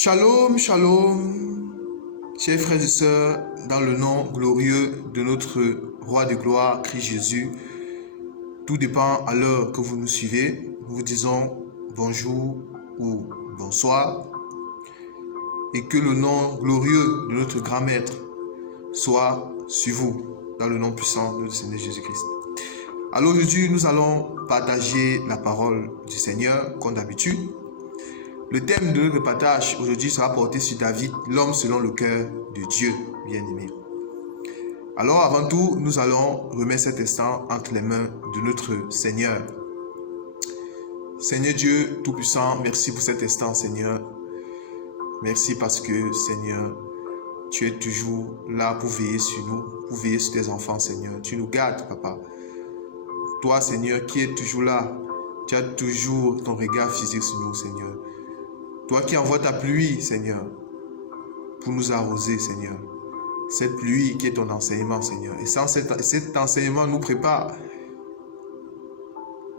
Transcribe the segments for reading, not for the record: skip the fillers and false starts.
Shalom, shalom, chers frères et sœurs, dans le nom glorieux de notre Roi de gloire, Christ Jésus. Tout dépend à l'heure que vous nous suivez. Nous vous disons bonjour ou bonsoir. Et que le nom glorieux de notre grand maître soit sur vous, dans le nom puissant de notre Seigneur Jésus-Christ. Alors aujourd'hui, nous allons partager la parole du Seigneur, comme d'habitude. Le thème de notre partage aujourd'hui sera porté sur David, l'homme selon le cœur de Dieu, bien-aimé. Alors avant tout, nous allons remettre cet instant entre les mains de notre Seigneur. Seigneur Dieu Tout-Puissant, merci pour cet instant, Seigneur. Merci parce que, Seigneur, tu es toujours là pour veiller sur nous, pour veiller sur tes enfants, Seigneur. Tu nous gardes, Papa. Toi, Seigneur, qui es toujours là, tu as toujours ton regard physique sur nous, Seigneur. Toi qui envoies ta pluie, Seigneur, pour nous arroser, Seigneur. Cette pluie qui est ton enseignement, Seigneur. Et sans cet enseignement nous prépare.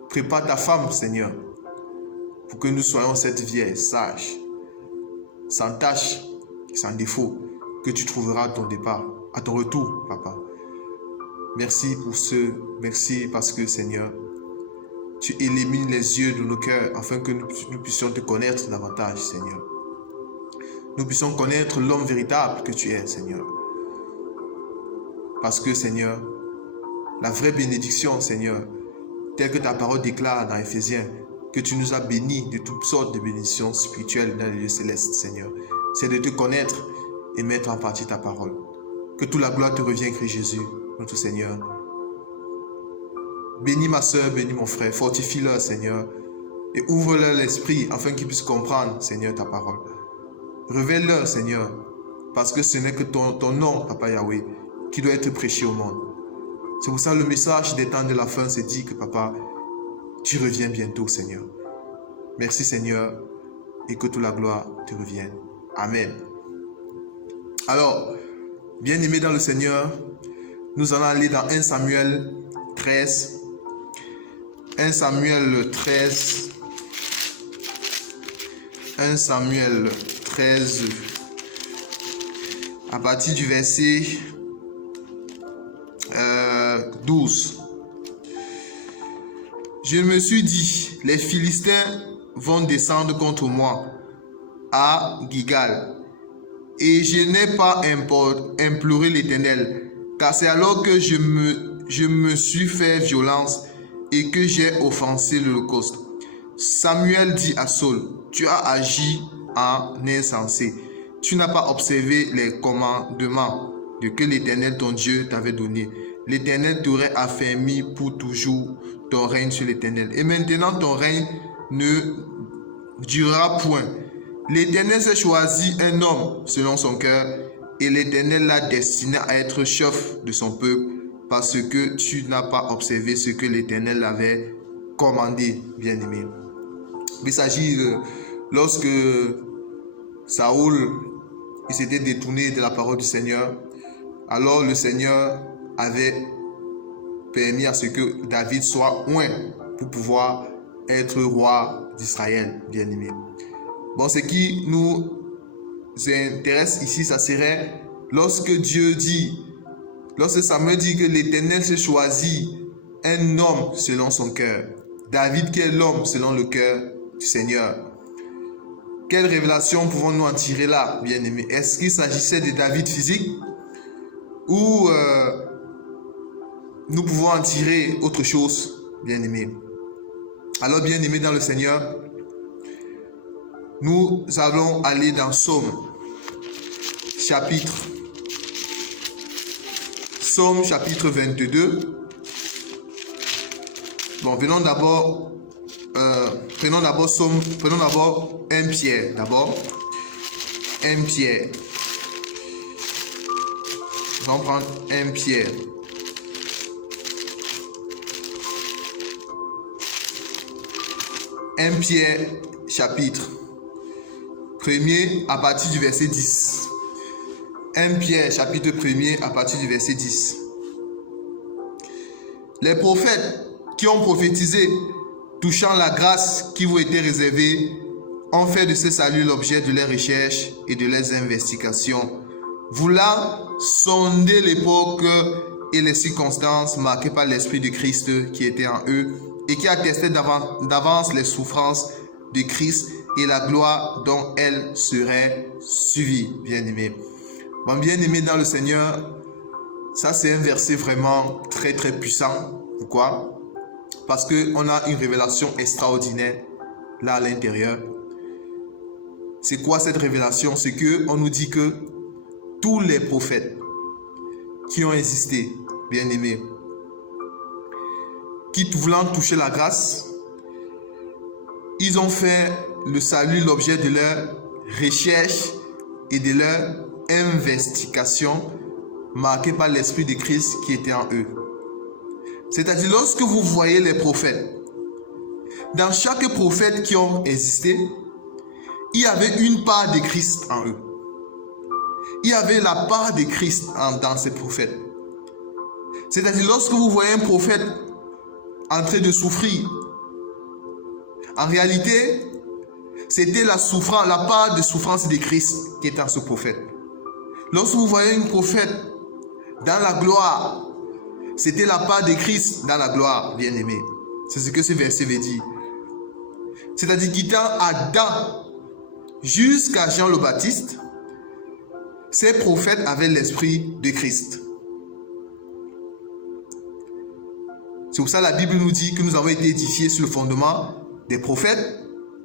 Prépare ta femme, Seigneur, pour que nous soyons cette vieille sage, sans tache, sans défaut, que tu trouveras à ton départ, à ton retour, Papa. Merci pour merci parce que, Seigneur, tu élimines les yeux de nos cœurs afin que nous puissions te connaître davantage, Seigneur. Nous puissions connaître l'homme véritable que tu es, Seigneur. Parce que, Seigneur, la vraie bénédiction, Seigneur, telle que ta parole déclare dans Éphésiens, que tu nous as bénis de toutes sortes de bénédictions spirituelles dans les lieux célestes, Seigneur, c'est de te connaître et mettre en pratique ta parole. Que toute la gloire te revienne, Christ Jésus, notre Seigneur. Bénis ma soeur, bénis mon frère, fortifie-leur, Seigneur, et ouvre-leur l'esprit afin qu'ils puissent comprendre, Seigneur, ta parole. Révèle-leur, Seigneur, parce que ce n'est que ton nom, Papa Yahweh, qui doit être prêché au monde. C'est pour ça que le message des temps de la fin se dit que, Papa, tu reviens bientôt, Seigneur. Merci, Seigneur, et que toute la gloire te revienne. Amen. Alors, bien-aimés dans le Seigneur, nous allons aller dans 1 Samuel 13. 1 Samuel 13. 1 Samuel 13. À partir du verset 12. Je me suis dit, les Philistins vont descendre contre moi à Gilgal. Et je n'ai pas imploré l'Éternel, car c'est alors que je me suis fait violence et que j'ai offensé l'Holocauste. Samuel dit à Saul, tu as agi en insensé. Tu n'as pas observé les commandements que l'Éternel ton Dieu t'avait donnés. L'Éternel t'aurait affermi pour toujours ton règne sur l'Éternel. Et maintenant ton règne ne durera point. L'Éternel s'est choisi un homme selon son cœur et l'Éternel l'a destiné à être chef de son peuple parce que tu n'as pas observé ce que l'Éternel avait commandé, bien-aimé. Il s'agit lorsque Saoul s'était détourné de la parole du Seigneur, alors le Seigneur avait permis à ce que David soit oint pour pouvoir être roi d'Israël, bien-aimé. Bon, ce qui nous intéresse ici, ça serait lorsque Samuel dit que l'Éternel se choisit un homme selon son cœur. David qui est l'homme selon le cœur du Seigneur. Quelle révélation pouvons-nous en tirer là, bien-aimés? Est-ce qu'il s'agissait de David physique ou nous pouvons en tirer autre chose, bien-aimés? Alors, bien-aimés dans le Seigneur, nous allons aller dans Psaume chapitre 22. Bon, prenons d'abord 1 Pierre. D'abord, 1 Pierre. Nous allons prendre 1 Pierre. Pierre, chapitre 1er à partir du verset 10. 1 Pierre, chapitre 1er à partir du verset 10. Les prophètes qui ont prophétisé touchant la grâce qui vous était réservée ont fait de ce salut l'objet de leurs recherches et de leurs investigations, voulant sonder l'époque et les circonstances marquées par l'Esprit de Christ qui était en eux et qui attestait d'avance les souffrances de Christ et la gloire dont elles seraient suivies. Bien-aimés. Mon bien-aimé dans le Seigneur, ça c'est un verset vraiment très très puissant. Pourquoi? Parce qu'on a une révélation extraordinaire là à l'intérieur. C'est quoi cette révélation? C'est qu'on nous dit que tous les prophètes qui ont existé, bien-aimés, qui voulant toucher la grâce, ils ont fait le salut l'objet de leur recherche et de leur investigation marquée par l'Esprit de Christ qui était en eux. C'est-à-dire, lorsque vous voyez les prophètes, dans chaque prophète qui ont existé, il y avait une part de Christ en eux. Il y avait la part de Christ dans ces prophètes. C'est-à-dire, lorsque vous voyez un prophète en train de souffrir, en réalité, c'était la part de souffrance de Christ qui était en ce prophète. Lorsque vous voyez un prophète dans la gloire, c'était la part de Christ dans la gloire, bien-aimé. C'est ce que ce verset veut dire. C'est-à-dire quittant Adam jusqu'à Jean le Baptiste, ces prophètes avaient l'esprit de Christ. C'est pour ça que la Bible nous dit que nous avons été édifiés sur le fondement des prophètes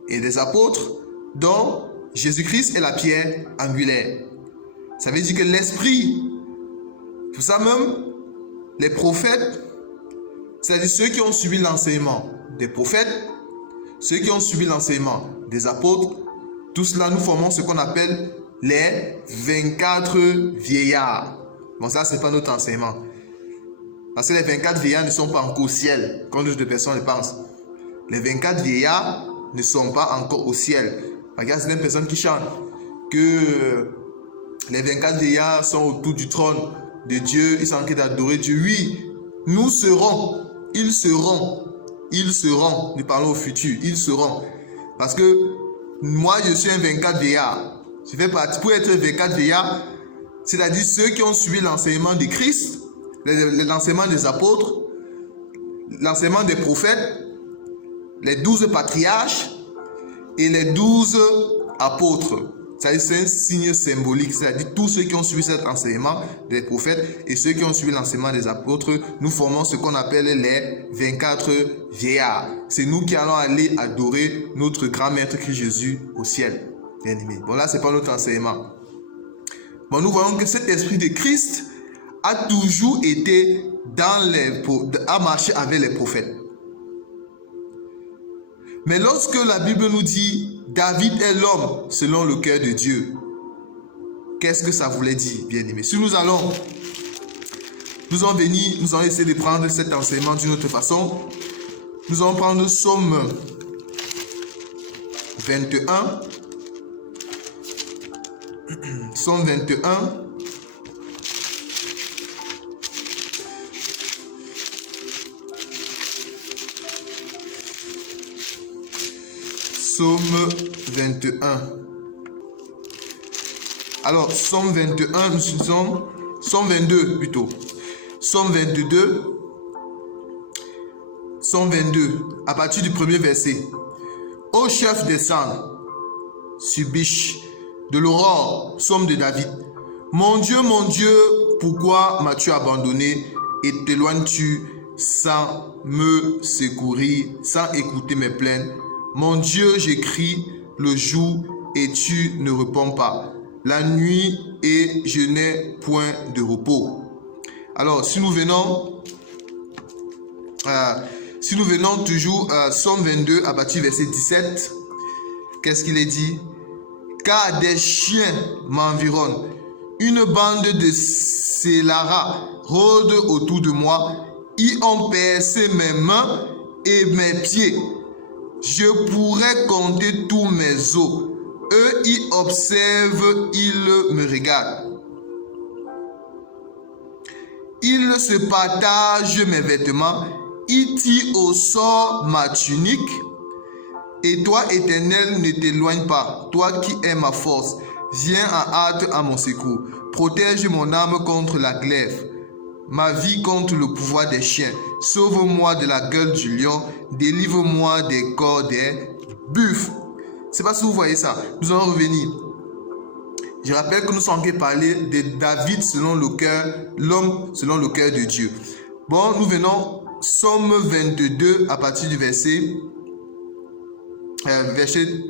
et des apôtres, dont Jésus-Christ est la pierre angulaire. Ça veut dire que l'esprit, pour ça même, les prophètes, c'est-à-dire ceux qui ont suivi l'enseignement des prophètes, ceux qui ont suivi l'enseignement des apôtres, tout cela nous formons ce qu'on appelle les 24 vieillards. Bon, ça, ce n'est pas notre enseignement. Parce que les 24 vieillards ne sont pas encore au ciel, comme d'autres personnes le pensent. Les 24 vieillards ne sont pas encore au ciel. Regarde, c'est une personne qui chante que les 24 vieillards sont autour du trône de Dieu, ils sont en train d'adorer Dieu. Oui, nous serons, ils seront, nous parlons au futur, ils seront. Parce que moi, je suis un 24 vieillard. Je fais partie, pour être 24 vieillard, c'est-à-dire ceux qui ont suivi l'enseignement de Christ, l'enseignement des apôtres, l'enseignement des prophètes, les 12 patriarches et les 12 apôtres. C'est un signe symbolique, c'est-à-dire tous ceux qui ont suivi cet enseignement des prophètes et ceux qui ont suivi l'enseignement des apôtres, nous formons ce qu'on appelle les 24 vieillards. C'est nous qui allons aller adorer notre grand maître Christ Jésus au ciel. Bien aimé. Bon, là, ce n'est pas notre enseignement. Bon, nous voyons que cet esprit de Christ a toujours été a marché avec les prophètes. Mais lorsque la Bible nous dit David est l'homme selon le cœur de Dieu, qu'est-ce que ça voulait dire, bien aimé? Si nous allons essayer de prendre cet enseignement d'une autre façon. Nous allons prendre Psaume 21. Psaume 21. Psaume 21. Alors, Psaume 21, nous sommes... Psaume 22 plutôt. Psaume 22. Psaume 22, à partir du premier verset. Ô chef des cendres, Subish, de l'aurore, psaume de David. Mon Dieu, pourquoi m'as-tu abandonné et t'éloignes-tu sans me secourir, sans écouter mes plaintes? Mon Dieu, j'écris le jour et tu ne réponds pas. La nuit et je n'ai point de repos. Alors, si nous venons toujours à Psaume 22 à partir du verset 17, qu'est-ce qu'il est dit? Car des chiens m'environnent, une bande de scélérats rôde autour de moi, ils ont percé mes mains et mes pieds. Je pourrais compter tous mes os. Eux y observent, ils me regardent. Ils se partagent mes vêtements, ils tirent au sort ma tunique Et toi, Éternel, ne t'éloigne pas, toi qui es ma force. Viens en hâte à mon secours. Protège mon âme contre la glaive, ma vie contre le pouvoir des chiens. Sauve-moi de la gueule du lion, délivre-moi des corps des buffles. Je ne sais pas si vous voyez ça. Nous allons revenir. Je rappelle que nous sommes en train de parler de David selon le cœur, l'homme selon le cœur de Dieu. Bon, nous venons, Psaume 22 à partir du verset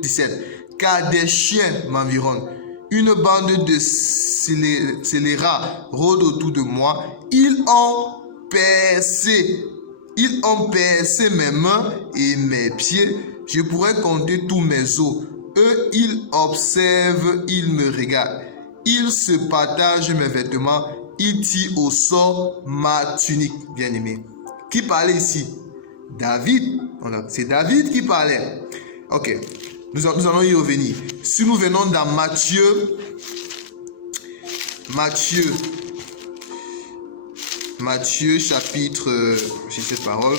17. Car des chiens m'environnent, une bande de scélérats rôde autour de moi. Ils ont percé mes mains et mes pieds. Je pourrais compter tous mes os. Eux, ils observent, ils me regardent. Ils se partagent mes vêtements. Ils tirent au sort ma tunique, bien-aimé. Qui parlait ici? David. C'est David qui parlait. Ok. Nous allons y revenir. Si nous venons dans Matthieu chapitre, j'ai cette parole.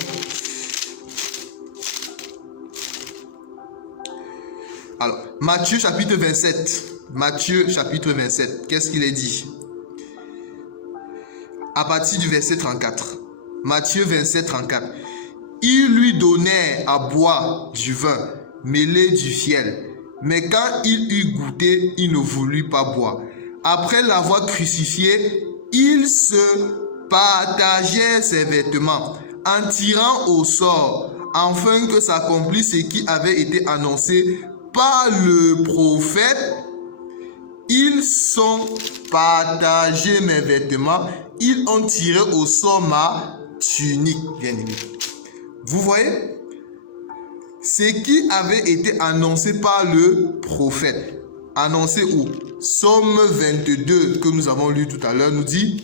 Alors, Matthieu chapitre 27. Matthieu chapitre 27. Qu'est-ce qu'il est dit? À partir du verset 34. Matthieu 27, 34. Il lui donnait à boire du vin mêlé du fiel. Mais quand il eut goûté, il ne voulut pas boire. Après l'avoir crucifié, il se partageait ses vêtements en tirant au sort, afin que s'accomplisse ce qui avait été annoncé par le prophète. Ils sont partagés mes vêtements, ils ont tiré au sort ma tunique, bien-aimé. Vous voyez? Ce qui avait été annoncé par le prophète. Annoncé où? Psaume 22 que nous avons lu tout à l'heure nous dit.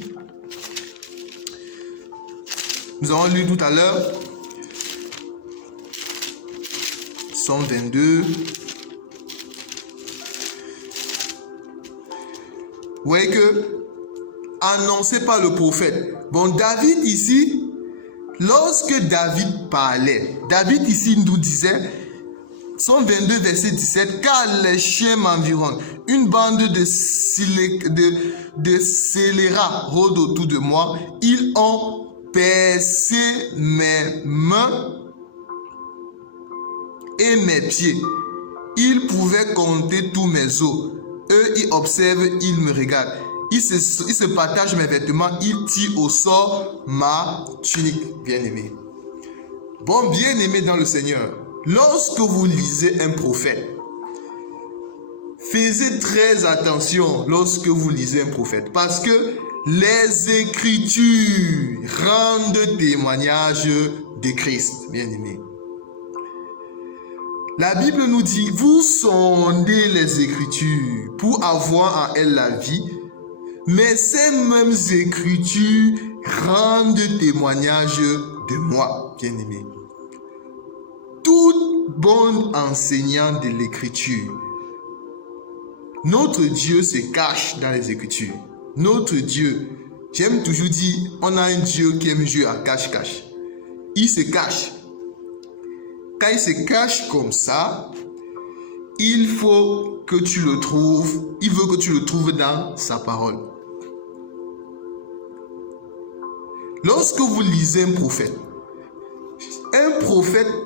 Nous avons lu tout à l'heure. Psaume 22. Vous voyez que annoncé par le prophète. Bon, David ici, lorsque David parlait, David ici nous disait, Psaume 22 verset 17, car les chiens m'environnent, une bande de scélérats rôde autour de moi, ils ont percé mes mains et mes pieds, ils pouvaient compter tous mes os. Eux, ils observent, ils me regardent. Ils se partagent mes vêtements, ils tirent au sort ma tunique, bien-aimé. Bon, bien-aimé dans le Seigneur, lorsque vous lisez un prophète, faites très attention lorsque vous lisez un prophète, parce que les Écritures rendent témoignage de Christ, bien-aimé. La Bible nous dit, vous sondez les Écritures pour avoir en elles la vie, mais ces mêmes Écritures rendent témoignage de moi, bien-aimé. Tout bon enseignant de l'Écriture, notre Dieu se cache dans les Écritures. Notre Dieu, j'aime toujours dire, on a un Dieu qui aime jouer à cache-cache. Il se cache. Quand il se cache comme ça, il faut que tu le trouves, il veut que tu le trouves dans sa parole. Lorsque vous lisez un prophète,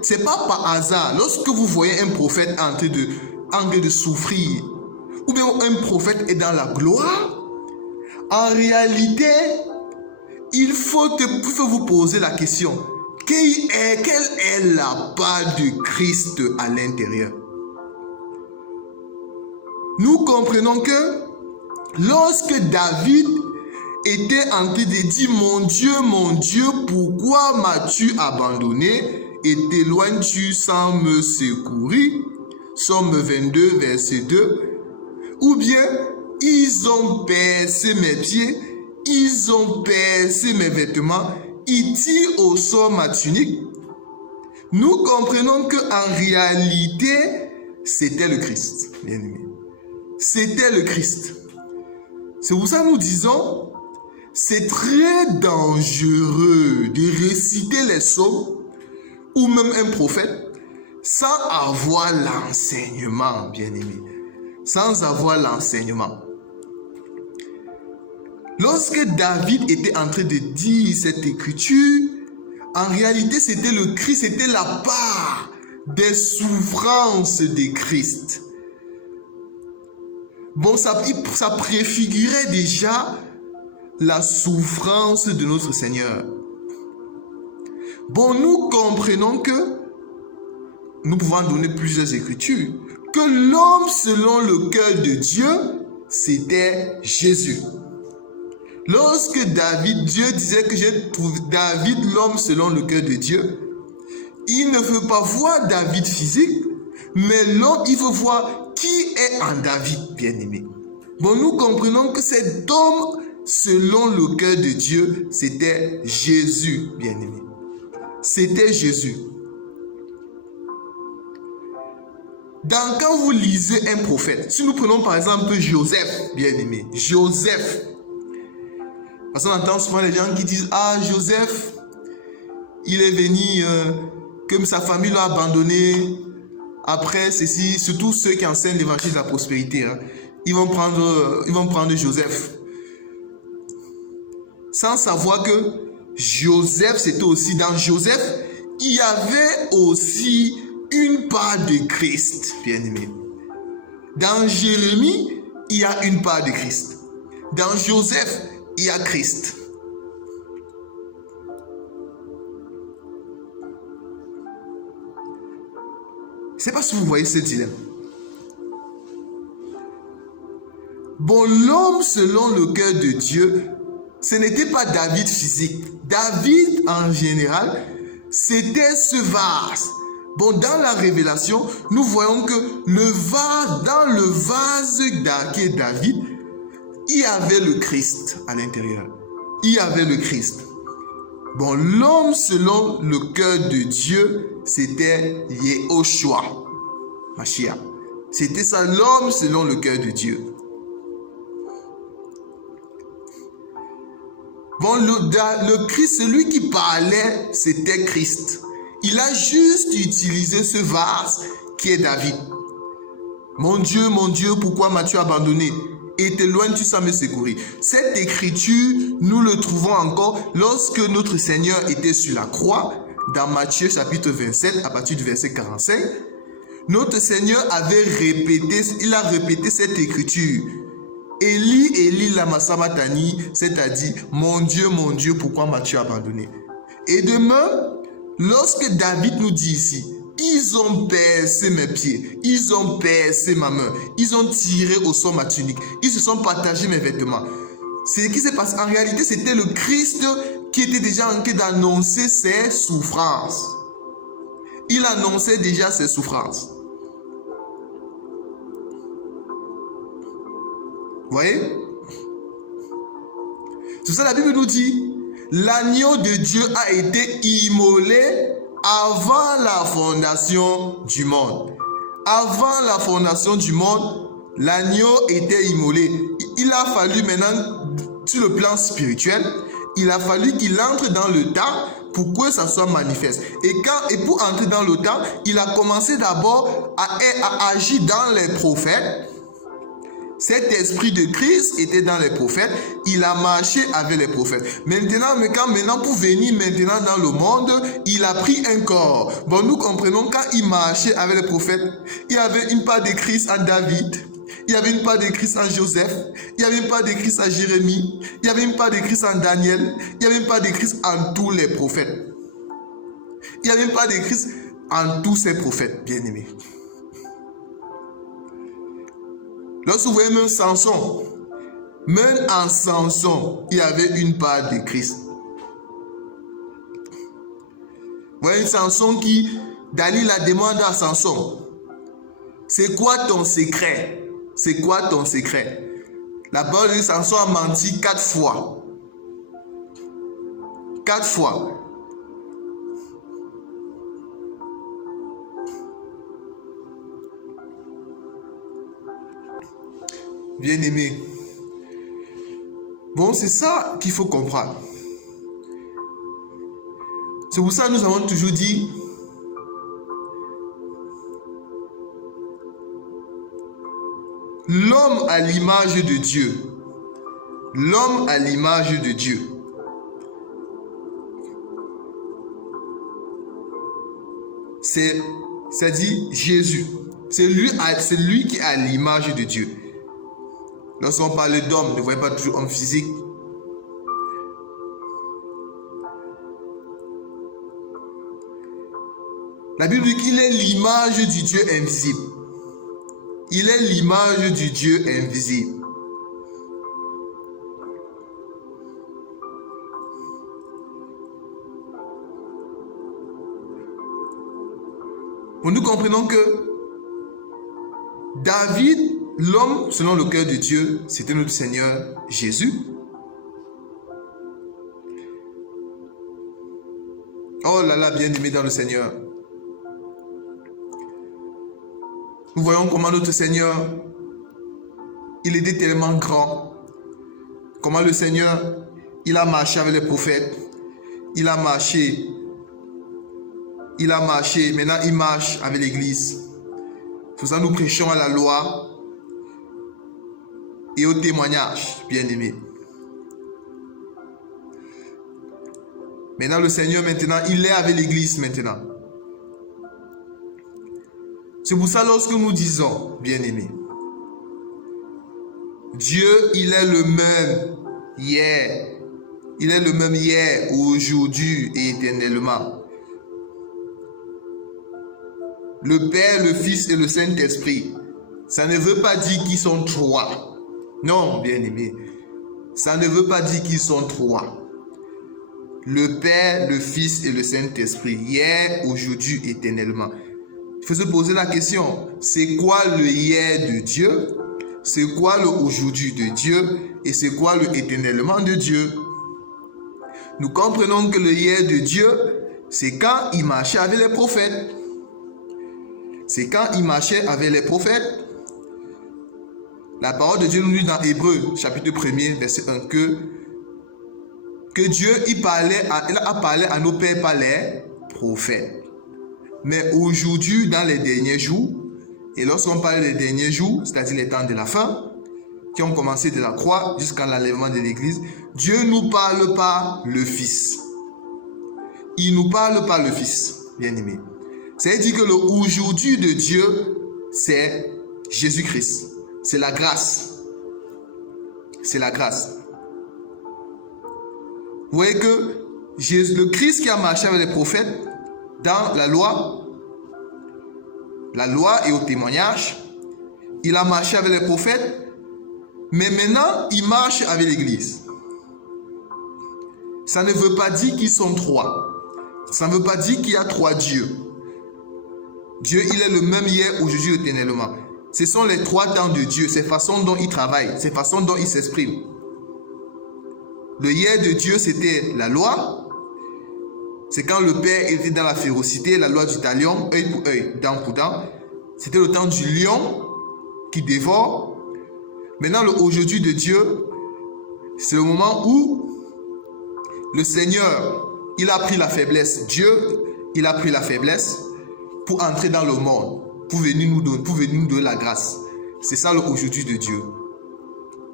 c'est pas par hasard. Lorsque vous voyez un prophète en train de souffrir, ou bien un prophète est dans la gloire, en réalité, il faut vous poser la question. Quelle est la part de Christ à l'intérieur? Nous comprenons que lorsque David était en train de dire, mon Dieu, pourquoi m'as-tu abandonné et t'éloignes-tu sans me secourir? Psaume 22, verset 2. Ou bien, ils ont percé mes pieds, ils ont percé mes vêtements, ils tirent au sort ma tunique. Nous comprenons qu'en réalité, c'était le Christ, bien-aimé. C'était le Christ. C'est pour ça que nous disons, c'est très dangereux de réciter les psaumes ou même un prophète sans avoir l'enseignement, bien-aimé. Sans avoir l'enseignement. Lorsque David était en train de dire cette écriture, en réalité, c'était le Christ, c'était la part des souffrances de Christ. Bon, ça préfigurait déjà la souffrance de notre Seigneur. Bon, nous comprenons que nous pouvons donner plusieurs écritures, que l'homme selon le cœur de Dieu, c'était Jésus. Lorsque Dieu disait que j'ai trouvé David l'homme selon le cœur de Dieu, il ne veut pas voir David physique, mais l'homme, il veut voir qui est en David, bien-aimé. Bon, nous comprenons que cet homme selon le cœur de Dieu, c'était Jésus, bien-aimé. C'était Jésus. Quand vous lisez un prophète, si nous prenons par exemple Joseph, bien-aimé, Joseph, parce qu'on entend souvent les gens qui disent « Ah, Joseph, il est venu, comme sa famille l'a abandonné. Après, ceci, surtout ceux qui enseignent l'évangile de la prospérité, hein, ils vont prendre Joseph. » Sans savoir que Joseph, c'était aussi dans Joseph, il y avait aussi une part de Christ, bien-aimé. Dans Jérémie, il y a une part de Christ. Dans Joseph, il y a Christ. Je ne sais pas si vous voyez ce dilemme. Bon, l'homme selon le cœur de Dieu, ce n'était pas David physique. David, en général, c'était ce vase. Bon, dans la révélation, nous voyons que dans le vase qui est David, il y avait le Christ à l'intérieur. Il y avait le Christ. Bon, l'homme selon le cœur de Dieu, c'était Yehoshua, Mashiach. C'était ça, l'homme selon le cœur de Dieu. Bon, le Christ, celui qui parlait, c'était Christ. Il a juste utilisé ce vase qui est David. Mon Dieu, pourquoi m'as-tu abandonné? Et t'éloignes-tu sans me secourir? Cette écriture, nous le trouvons encore lorsque notre Seigneur était sur la croix, dans Matthieu chapitre 27, à partir du verset 45. Notre Seigneur avait répété cette écriture. Élie, Élie, lama sabachthani, c'est-à-dire, mon Dieu, pourquoi m'as-tu abandonné? Et demain, lorsque David nous dit ici, ils ont percé mes pieds, ils ont percé ma main, ils ont tiré au sort ma tunique, ils se sont partagés mes vêtements. Ce qui s'est passé, en réalité, c'était le Christ qui était déjà en train d'annoncer ses souffrances. Il annonçait déjà ses souffrances. Vous voyez? C'est ça la Bible nous dit. L'agneau de Dieu a été immolé avant la fondation du monde. Avant la fondation du monde, l'agneau était immolé. Il a fallu maintenant, sur le plan spirituel, il a fallu qu'il entre dans le temps pour que ça soit manifeste. Et pour entrer dans le temps, il a commencé d'abord à agir dans les prophètes. Cet esprit de Christ était dans les prophètes. Il a marché avec les prophètes. Maintenant, pour venir maintenant dans le monde, il a pris un corps. Bon, nous comprenons quand il marchait avec les prophètes, il y avait une part de Christ en David. Il y avait une part de Christ en Joseph. Il y avait une part de Christ en Jérémie. Il y avait une part de Christ en Daniel. Il y avait une part de Christ en tous les prophètes. Il y avait une part de Christ en tous ces prophètes, bien-aimés. Lorsque vous voyez même Samson, même en Samson, il y avait une part de Christ. Vous voyez Samson qui, Dalila demande à Samson, c'est quoi ton secret? C'est quoi ton secret? La parole de Samson a menti 4 fois. 4 fois. Bien-aimé. Bon, c'est ça qu'il faut comprendre. C'est pour ça que nous avons toujours dit, L'homme à l'image de Dieu. L'homme à l'image de Dieu. C'est-à-dire Jésus. C'est lui qui a l'image de Dieu. Lorsqu'on parle d'homme, ne voyez pas toujours homme physique. La Bible dit qu'il est l'image du Dieu invisible. Il est l'image du Dieu invisible. Nous comprenons que David, l'homme selon le cœur de Dieu, c'était notre Seigneur Jésus. Oh là là, bien-aimé dans le Seigneur. Nous voyons comment notre Seigneur, il était tellement grand. Comment le Seigneur, il a marché avec les prophètes. Il a marché, maintenant il marche avec l'Église. Pour ça, nous prêchons à la loi et au témoignage, bien-aimé. Maintenant, le Seigneur, maintenant, il est avec l'Église maintenant. C'est pour ça, lorsque nous disons, bien-aimé, Dieu, il est le même hier. Il est le même hier, aujourd'hui et éternellement. Le Père, le Fils et le Saint-Esprit, ça ne veut pas dire qu'ils sont trois. Non, bien-aimé, ça ne veut pas dire qu'ils sont trois. Le Père, le Fils et le Saint-Esprit, hier, aujourd'hui, éternellement. Il faut se poser la question, c'est quoi le hier de Dieu? C'est quoi le aujourd'hui de Dieu? Et c'est quoi le éternellement de Dieu? Nous comprenons que le hier de Dieu, c'est quand il marchait avec les prophètes. C'est quand il marchait avec les prophètes. La parole de Dieu nous dit dans Hébreux, chapitre 1er, verset 1, que Dieu il a parlé à nos pères par les prophètes. Mais aujourd'hui, dans les derniers jours, et lorsqu'on parle des derniers jours, c'est-à-dire les temps de la fin, qui ont commencé de la croix jusqu'à l'enlèvement de l'Église, Dieu ne nous parle par le Fils. Il nous parle par le Fils, bien-aimé. C'est-à-dire que le aujourd'hui de Dieu, c'est Jésus-Christ. C'est la grâce. C'est la grâce. Vous voyez que le Christ qui a marché avec les prophètes dans la loi et au témoignage, il a marché avec les prophètes, mais maintenant il marche avec l'Église. Ça ne veut pas dire qu'ils sont trois. Ça ne veut pas dire qu'il y a trois dieux. Dieu, il est le même hier, aujourd'hui, éternellement. Ce sont les trois temps de Dieu, ces façons dont il travaille, ces façons dont il s'exprime. Le hier de Dieu, c'était la loi. C'est quand le Père était dans la férocité, la loi du talion, œil pour œil, dent pour dent. C'était le temps du lion qui dévore. Maintenant, le aujourd'hui de Dieu, c'est le moment où le Seigneur, il a pris la faiblesse. Dieu, il a pris la faiblesse pour entrer dans le monde, pour venir nous donner la grâce. C'est ça le aujourd'hui de Dieu.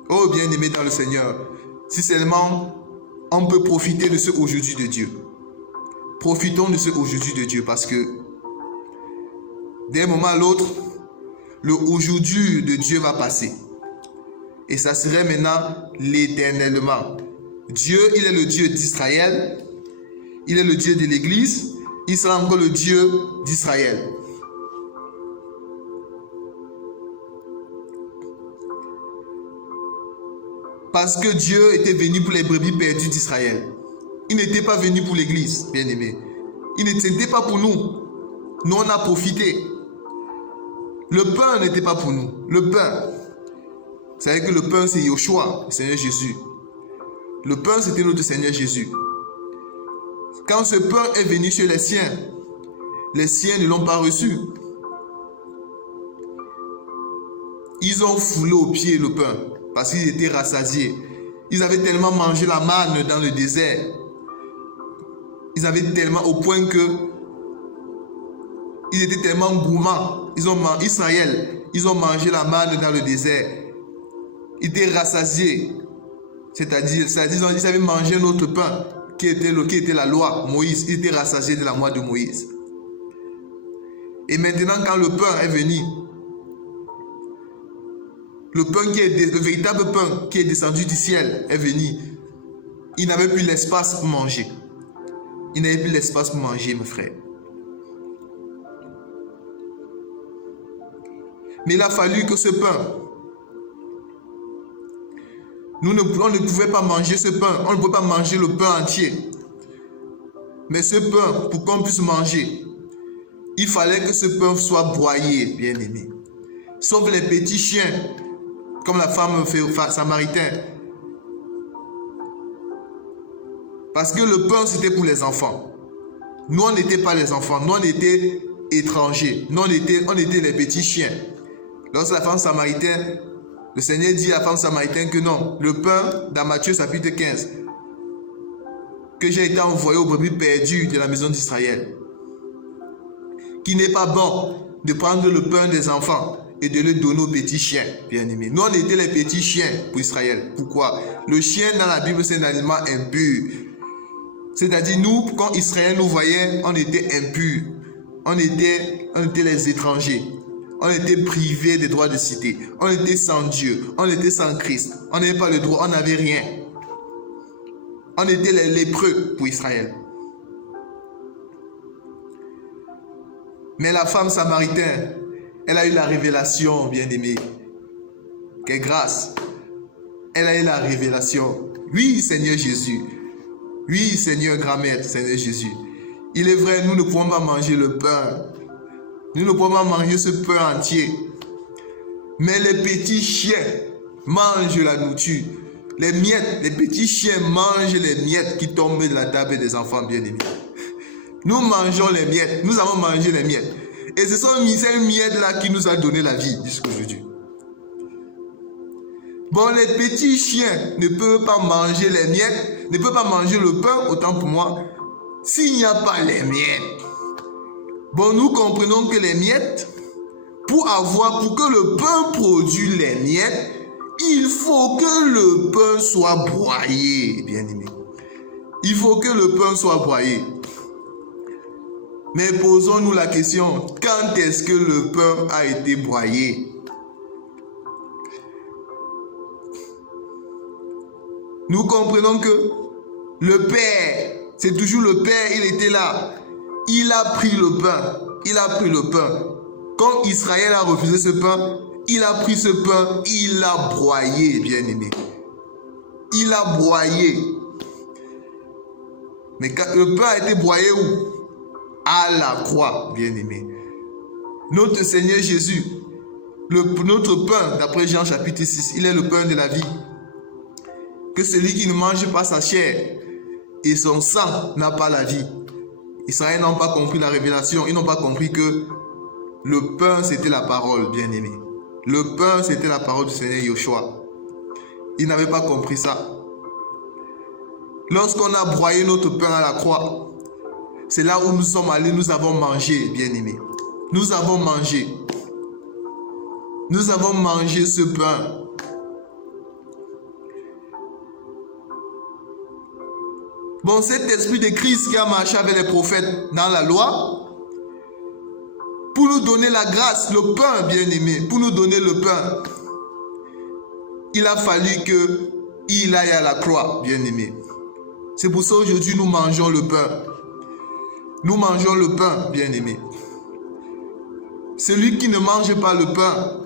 Oh, bien-aimé dans le Seigneur, si seulement on peut profiter de ce aujourd'hui de Dieu. Profitons de ce aujourd'hui de Dieu parce que d'un moment à l'autre, le aujourd'hui de Dieu va passer. Et ça serait maintenant l'éternellement. Dieu, il est le Dieu d'Israël. Il est le Dieu de l'Église. Il sera encore le Dieu d'Israël. Parce que Dieu était venu pour les brebis perdues d'Israël. Il n'était pas venu pour l'Église, bien-aimé. Il n'était pas pour nous. Nous, on a profité. Le pain n'était pas pour nous. Le pain. Vous savez que le pain, c'est Yoshua, le Seigneur Jésus. Le pain, c'était notre Seigneur Jésus. Quand ce pain est venu chez les siens ne l'ont pas reçu. Ils ont foulé aux pieds le pain parce qu'ils étaient rassasiés. Ils avaient tellement mangé la manne dans le désert. Ils avaient tellement au point que ils étaient tellement gourmands. Israël Ils ont mangé la manne dans le désert. Ils étaient rassasiés. C'est-à-dire, ils avaient mangé notre pain, qui était la loi, Moïse. Ils étaient rassasiés de la loi de Moïse. Et maintenant, quand le pain est venu, le véritable pain qui est descendu du ciel est venu, ils n'avaient plus l'espace pour manger. Ils n'avaient plus l'espace pour manger, mes frères. Mais il a fallu que ce pain, on ne pouvait pas manger ce pain, on ne pouvait pas manger le pain entier. Mais ce pain, pour qu'on puisse manger, il fallait que ce pain soit broyé, bien aimé. Sauf les petits chiens, comme la femme samaritaine. Parce que le pain, c'était pour les enfants. Nous, on n'était pas les enfants, nous, on était étrangers. Nous, on était les petits chiens. Lorsque la femme samaritaine, le Seigneur dit à la femme samaritaine que non, le pain, dans Matthieu chapitre 15, que j'ai été envoyé aux brebis perdues de la maison d'Israël. Qu'il n'est pas bon de prendre le pain des enfants et de le donner aux petits chiens, bien-aimés. Nous, on était les petits chiens pour Israël. Pourquoi? Le chien dans la Bible, c'est un aliment impur. C'est-à-dire, nous, quand Israël nous voyait, on était impurs. On était les étrangers. On était privés des droits de cité. On était sans Dieu. On était sans Christ. On n'avait pas le droit. On n'avait rien. On était les lépreux pour Israël. Mais la femme samaritaine, elle a eu la révélation, bien-aimée. Quelle grâce. Elle a eu la révélation. Oui, Seigneur Jésus. Oui, Seigneur grand-maître, Seigneur Jésus. Il est vrai, nous ne pouvons pas manger le pain. Nous ne pouvons pas manger ce pain entier. Mais les petits chiens mangent la nourriture. Les miettes, les petits chiens mangent les miettes qui tombent de la table des enfants bien-aimés. Nous mangeons les miettes. Nous avons mangé les miettes. Et ce sont ces miettes-là qui nous a donné la vie jusqu'aujourd'hui. Bon, les petits chiens ne peuvent pas manger les miettes, ne peuvent pas manger le pain, autant pour moi, s'il n'y a pas les miettes. Bon, nous comprenons que les miettes, pour que le pain produise les miettes, il faut que le pain soit broyé, bien aimé. Il faut que le pain soit broyé. Mais posons-nous la question, quand est-ce que le pain a été broyé? Nous comprenons que le Père, c'est toujours le Père, il était là. Il a pris le pain. Il a pris le pain. Quand Israël a refusé ce pain, il a pris ce pain, il l'a broyé, bien-aimé. Il l'a broyé. Mais le pain a été broyé où? À la croix, bien-aimé. Notre Seigneur Jésus, notre pain, d'après Jean chapitre 6, il est le pain de la vie. Que celui qui ne mange pas sa chair et son sang n'a pas la vie. Israël n'ont pas compris la révélation. Ils n'ont pas compris que le pain, c'était la parole, bien-aimé. Le pain, c'était la parole du Seigneur Yoshua. Ils n'avaient pas compris ça. Lorsqu'on a broyé notre pain à la croix, c'est là où nous sommes allés, nous avons mangé, bien-aimé. Nous avons mangé. Nous avons mangé ce pain. Bon, cet esprit de Christ qui a marché avec les prophètes dans la loi, pour nous donner la grâce, le pain, bien-aimé, pour nous donner le pain, il a fallu qu'il aille à la croix, bien-aimé. C'est pour ça aujourd'hui nous mangeons le pain. Nous mangeons le pain, bien-aimé. Celui qui ne mange pas le pain,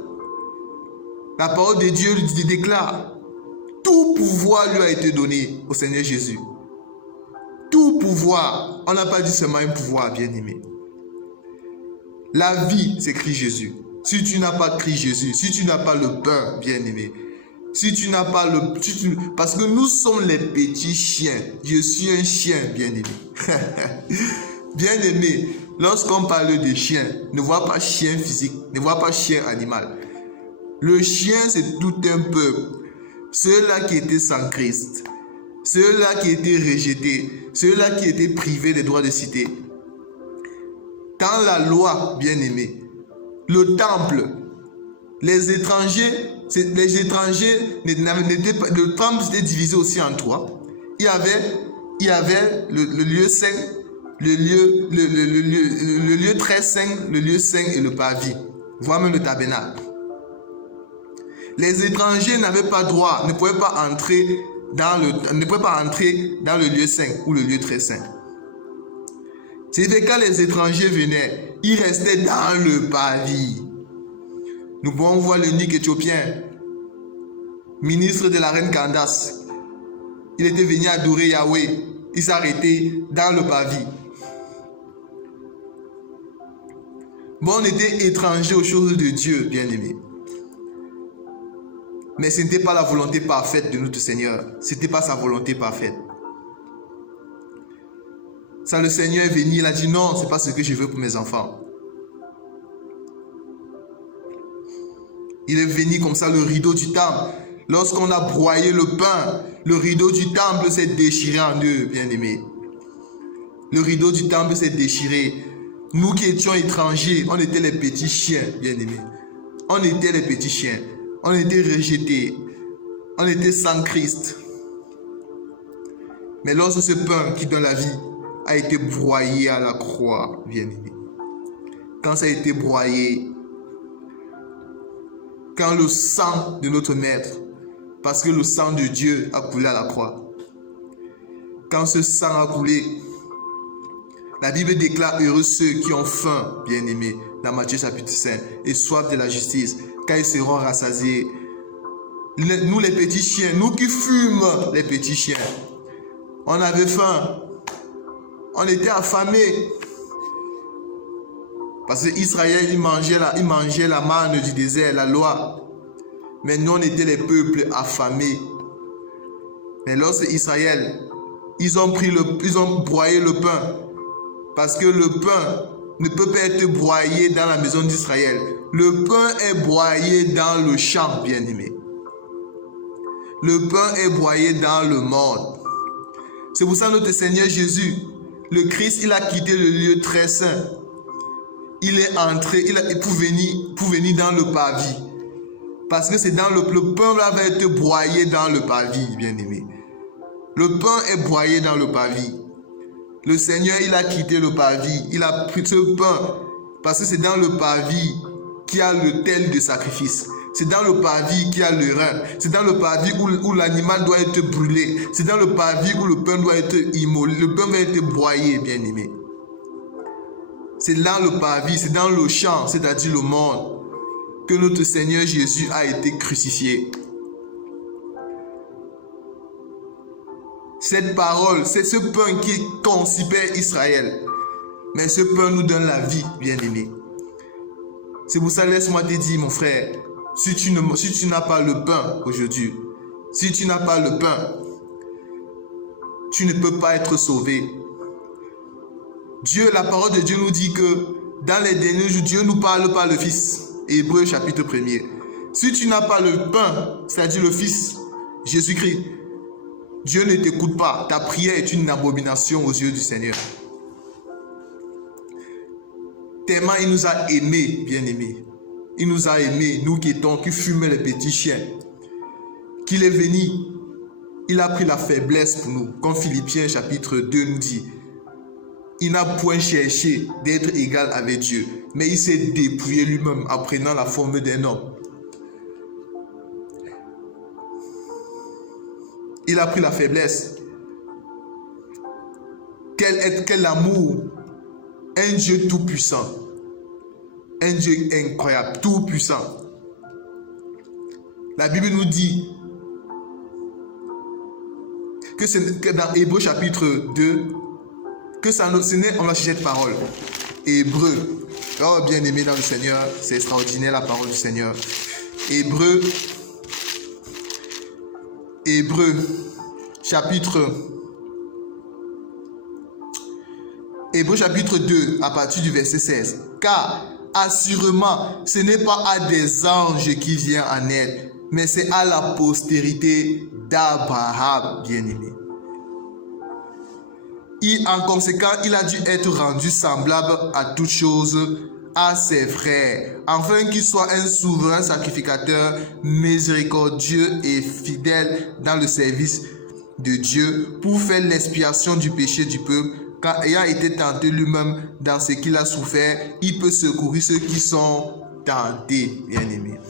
la parole de Dieu lui déclare, tout pouvoir lui a été donné au Seigneur Jésus. Tout pouvoir, on n'a pas dit seulement un pouvoir, bien-aimé. La vie, c'est Christ Jésus. Si tu n'as pas Christ Jésus, si tu n'as pas le pain, bien-aimé, si tu n'as pas parce que nous sommes les petits chiens. Je suis un chien, bien-aimé. Bien-aimé, lorsqu'on parle de chien, ne vois pas chien physique, ne vois pas chien animal. Le chien, c'est tout un peuple. Ceux-là qui étaient sans Christ. Ceux-là qui étaient rejetés, ceux-là qui étaient privés des droits de cité. Dans la loi, bien-aimé, le temple Les étrangers, n'étaient pas, le temple était divisé aussi en trois. Il y avait le lieu saint, le lieu très saint, le lieu saint et le parvis, voire même le tabernacle. Les étrangers n'avaient pas droit, ne pouvaient pas entrer dans le lieu saint ou le lieu très saint. C'était quand les étrangers venaient, ils restaient dans le parvis. Nous pouvons voir l'eunuque éthiopien, ministre de la reine Candace. Il était venu adorer Yahweh. Il s'arrêtait dans le parvis. Bon, on était étranger aux choses de Dieu, bien-aimés. Mais ce n'était pas la volonté parfaite de notre Seigneur. Ce n'était pas sa volonté parfaite. Ça, le Seigneur est venu, il a dit non, ce n'est pas ce que je veux pour mes enfants. Il est venu comme ça, le rideau du temple. Lorsqu'on a broyé le pain, le rideau du temple s'est déchiré en deux, bien-aimés. Le rideau du temple s'est déchiré. Nous qui étions étrangers, on était les petits chiens, bien-aimés. On était les petits chiens. On était rejetés. On était sans Christ. Mais lorsque ce pain qui donne la vie a été broyé à la croix, bien-aimés. Quand ça a été broyé, quand le sang de notre Maître, parce que le sang de Dieu a coulé à la croix, quand ce sang a coulé, la Bible déclare heureux ceux qui ont faim, bien-aimés, dans Matthieu chapitre 5, et soif de la justice, car ils seront rassasiés. Nous les petits chiens, nous qui fûmes les petits chiens, on avait faim, on était affamés. Parce qu'Israël, il mangeait la manne du désert, la loi. Mais nous, on était les peuples affamés. Mais lorsque Israël, ils ont broyé le pain. Parce que le pain ne peut pas être broyé dans la maison d'Israël. Le pain est broyé dans le champ, bien-aimé. Le pain est broyé dans le monde. C'est pour ça notre Seigneur Jésus, le Christ, il a quitté le lieu très saint. Il est entré pour venir dans le parvis. Parce que c'est dans le pain là va être broyé dans le parvis, bien-aimé. Le pain est broyé dans le parvis. Le Seigneur, il a quitté le parvis. Il a pris ce pain parce que c'est dans le parvis qu'il y a l'autel de sacrifice. C'est dans le parvis qu'il y a le rein. C'est dans le parvis où l'animal doit être brûlé. C'est dans le parvis où le pain doit être immolé. Le pain va être broyé, bien-aimé. C'est dans le parvis, c'est dans le champ, c'est-à-dire le monde, que notre Seigneur Jésus a été crucifié. Cette parole, c'est ce pain qui conçoit Israël. Mais ce pain nous donne la vie, bien-aimé. C'est pour ça, laisse-moi te dire, mon frère, si tu n'as pas le pain aujourd'hui, si tu n'as pas le pain, tu ne peux pas être sauvé. Dieu, la parole de Dieu nous dit que dans les derniers jours, Dieu nous parle par le Fils. Hébreux chapitre 1er. Si tu n'as pas le pain, c'est-à-dire le Fils, Jésus-Christ, Dieu ne t'écoute pas. Ta prière est une abomination aux yeux du Seigneur. Tellement il nous a aimés, bien-aimés. Il nous a aimés, nous qui fumions les petits chiens. Qu'il est venu, il a pris la faiblesse pour nous. Comme Philippiens chapitre 2 nous dit. Il n'a point cherché d'être égal avec Dieu, mais il s'est dépouillé lui-même en prenant la forme d'un homme. Il a pris la faiblesse. Quel amour! Un Dieu tout-puissant. Un Dieu incroyable, tout-puissant. La Bible nous dit que dans Hébreux chapitre 2, que ça ce n'est en cette parole. Hébreux. Oh, bien aimé dans le Seigneur, c'est extraordinaire la parole du Seigneur. Hébreux chapitre 2 à partir du verset 16. Car assurément, ce n'est pas à des anges qui vient en aide, mais c'est à la postérité d'Abraham, bien-aimé. En conséquence, il a dû être rendu semblable à toutes choses à ses frères, afin qu'il soit un souverain sacrificateur miséricordieux et fidèle dans le service de Dieu pour faire l'expiation du péché du peuple, car ayant été tenté lui-même dans ce qu'il a souffert, il peut secourir ceux qui sont tentés, bien-aimés.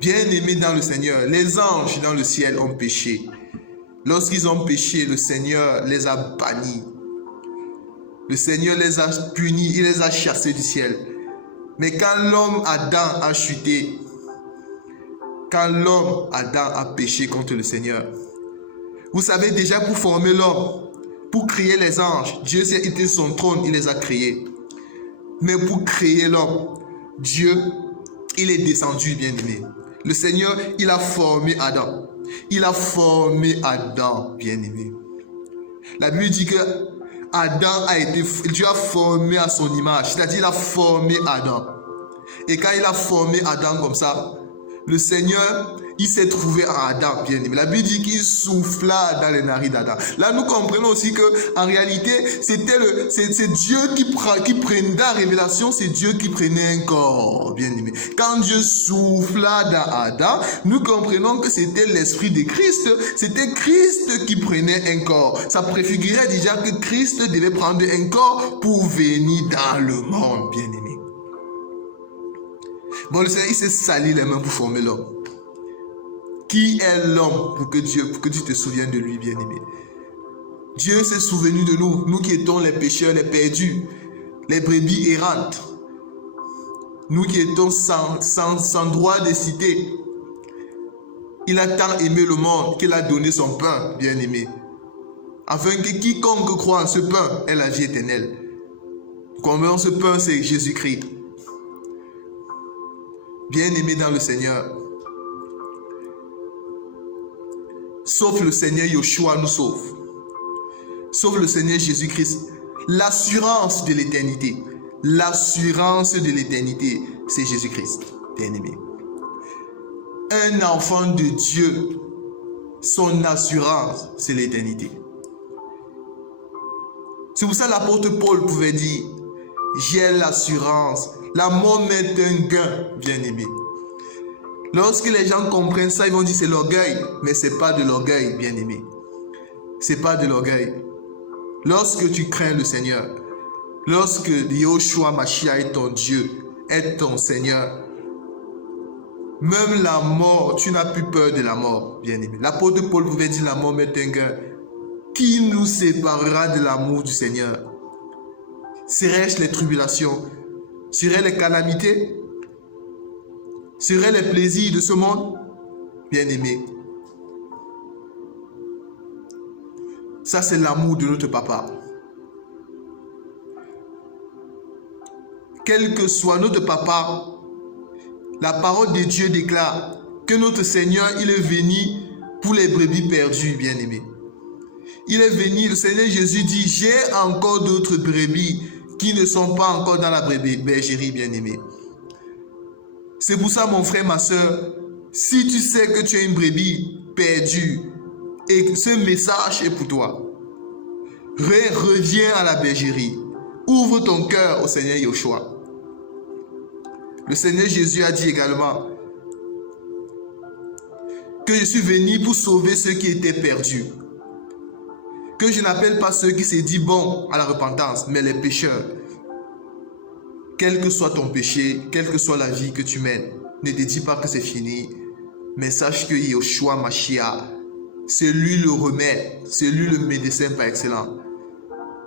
Bien-aimés dans le Seigneur, les anges dans le ciel ont péché. Lorsqu'ils ont péché, le Seigneur les a bannis. Le Seigneur les a punis, il les a chassés du ciel. Mais quand l'homme Adam a chuté, quand l'homme Adam a péché contre le Seigneur, vous savez déjà, pour former l'homme, pour créer les anges, Dieu s'est été son trône, il les a créés. Mais pour créer l'homme, Dieu, il est descendu, bien-aimé. Le Seigneur, il a formé Adam. Il a formé Adam, bien-aimé. La Bible dit que Dieu a formé à son image, c'est-à-dire il a formé Adam. Et quand il a formé Adam comme ça, le Seigneur, il s'est trouvé en Adam, bien-aimé. La Bible dit qu'il souffla dans les narines d'Adam. Là, nous comprenons aussi que en réalité, c'est Dieu qui prenait dans la révélation, c'est Dieu qui prenait un corps, bien-aimé. Quand Dieu souffla dans Adam, nous comprenons que c'était l'esprit de Christ. C'était Christ qui prenait un corps. Ça préfigurait déjà que Christ devait prendre un corps pour venir dans le monde, bien-aimé. Bon, le Seigneur, il s'est sali les mains pour former l'homme. Qui est l'homme pour que tu te souviennes de lui, bien-aimé? Dieu s'est souvenu de nous, nous qui étions les pécheurs, les perdus, les brebis errantes. Nous qui étions sans droit de cité. Il a tant aimé le monde qu'il a donné son pain, bien-aimé. Afin que quiconque croit en ce pain ait la vie éternelle. Combien ce pain, c'est Jésus-Christ. Bien-aimé dans le Seigneur. Sauf le Seigneur Yeshua nous sauve. Sauf le Seigneur Jésus-Christ. L'assurance de l'éternité. L'assurance de l'éternité, c'est Jésus-Christ, bien-aimé. Un enfant de Dieu, son assurance, c'est l'éternité. C'est pour ça que l'apôtre Paul pouvait dire, j'ai l'assurance. La mort m'est un gain, bien-aimé. Lorsque les gens comprennent ça, ils vont dire c'est l'orgueil. Mais ce n'est pas de l'orgueil, bien-aimé. Ce n'est pas de l'orgueil. Lorsque tu crains le Seigneur, lorsque Yahushua Mashiach est ton Dieu, est ton Seigneur, même la mort, tu n'as plus peur de la mort, bien-aimé. L'apôtre Paul pouvait dire la mort m'est un gain. Qui nous séparera de l'amour du Seigneur? Serait-ce les tribulations? Seraient les calamités? Seraient les plaisirs de ce monde? Bien-aimé. Ça, c'est l'amour de notre papa. Quel que soit notre papa, la parole de Dieu déclare que notre Seigneur, il est venu pour les brebis perdues, bien-aimé. Il est venu, le Seigneur Jésus dit, j'ai encore d'autres brebis qui ne sont pas encore dans la bergerie, bien-aimé. C'est pour ça, mon frère, ma soeur, si tu sais que tu es une brebis perdue et ce message est pour toi, reviens à la bergerie. Ouvre ton cœur au Seigneur Yeshua. Le Seigneur Jésus a dit également que je suis venu pour sauver ceux qui étaient perdus. Que je n'appelle pas ceux qui se disent bons à la repentance, mais les pécheurs. Quel que soit ton péché, quelle que soit la vie que tu mènes, ne te dis pas que c'est fini, mais sache que Yahushua Mashiach, c'est lui le remède, c'est lui le médecin par excellence.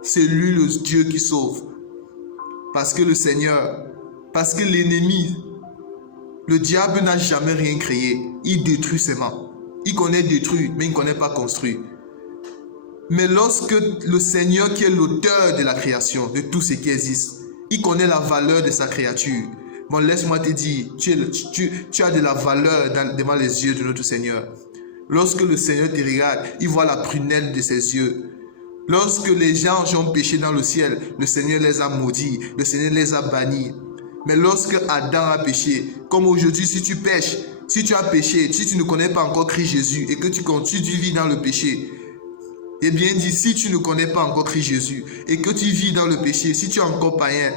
C'est lui le Dieu qui sauve. Parce que le Seigneur, parce que l'ennemi, le diable n'a jamais rien créé. Il détruit seulement. Il connaît détruire, mais il ne connaît pas construire. Mais lorsque le Seigneur qui est l'auteur de la création, de tout ce qui existe, il connaît la valeur de sa créature. Bon, laisse-moi te dire, tu as de la valeur devant les yeux de notre Seigneur. Lorsque le Seigneur te regarde, il voit la prunelle de ses yeux. Lorsque les gens ont péché dans le ciel, le Seigneur les a maudits, le Seigneur les a bannis. Mais lorsque Adam a péché, comme aujourd'hui, si tu pêches, si tu as péché, si tu ne connais pas encore Christ Jésus et que tu continues de vivre dans le péché, eh bien dit, si tu ne connais pas encore Christ Jésus et que tu vis dans le péché, si tu es encore païen,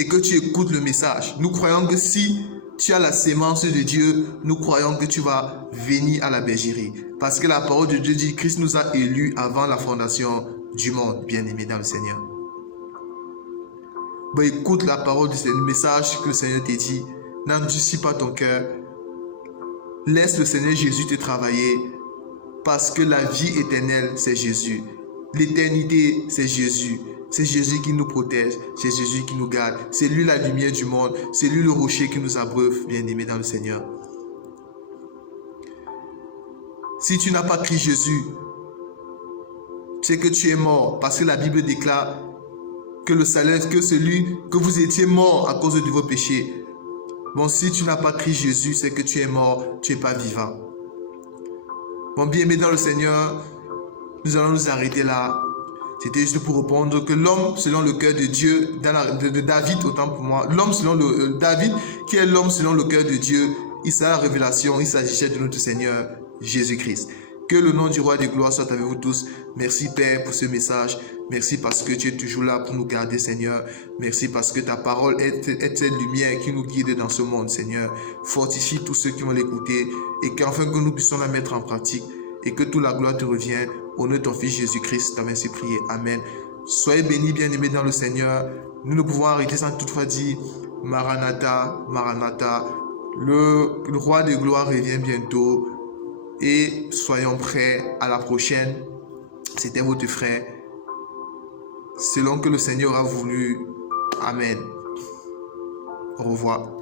et que tu écoutes le message. Nous croyons que si tu as la sémence de Dieu, nous croyons que tu vas venir à la bergerie. Parce que la parole de Dieu dit, Christ nous a élus avant la fondation du monde, bien-aimés dans le Seigneur. Bon, écoute la parole du message que le Seigneur t'a dit. N'endurcis pas ton cœur. Laisse le Seigneur Jésus te travailler. Parce que la vie éternelle, c'est Jésus. L'éternité, c'est Jésus. C'est Jésus qui nous protège. C'est Jésus qui nous garde. C'est lui la lumière du monde. C'est lui le rocher qui nous abreuve, bien-aimés dans le Seigneur. Si tu n'as pas crié Jésus, c'est que tu es mort. Parce que la Bible déclare que le salaire, que celui que vous étiez mort à cause de vos péchés. Bon, si tu n'as pas crié Jésus, c'est que tu es mort, tu n'es pas vivant. Bon, bien-aimés dans le Seigneur, nous allons nous arrêter là. C'était juste pour répondre que l'homme selon le cœur de Dieu, de David, autant pour moi, l'homme selon David, qui est l'homme selon le cœur de Dieu, il sera la révélation, il s'agissait de notre Seigneur Jésus-Christ. Que le nom du roi de gloire soit avec vous tous. Merci Père pour ce message. Merci parce que tu es toujours là pour nous garder, Seigneur. Merci parce que ta parole est cette lumière qui nous guide dans ce monde, Seigneur. Fortifie tous ceux qui vont l'écouter et qu'enfin que nous puissions la mettre en pratique et que toute la gloire te revienne. Au nom de ton Fils Jésus-Christ, t'avais ainsi prié. Amen. Soyez bénis, bien-aimés dans le Seigneur. Nous ne pouvons arrêter sans toutefois dire Maranatha, Maranatha. Le roi de gloire revient bientôt. Et soyons prêts à la prochaine. C'était votre frère. Selon que le Seigneur a voulu. Amen. Au revoir.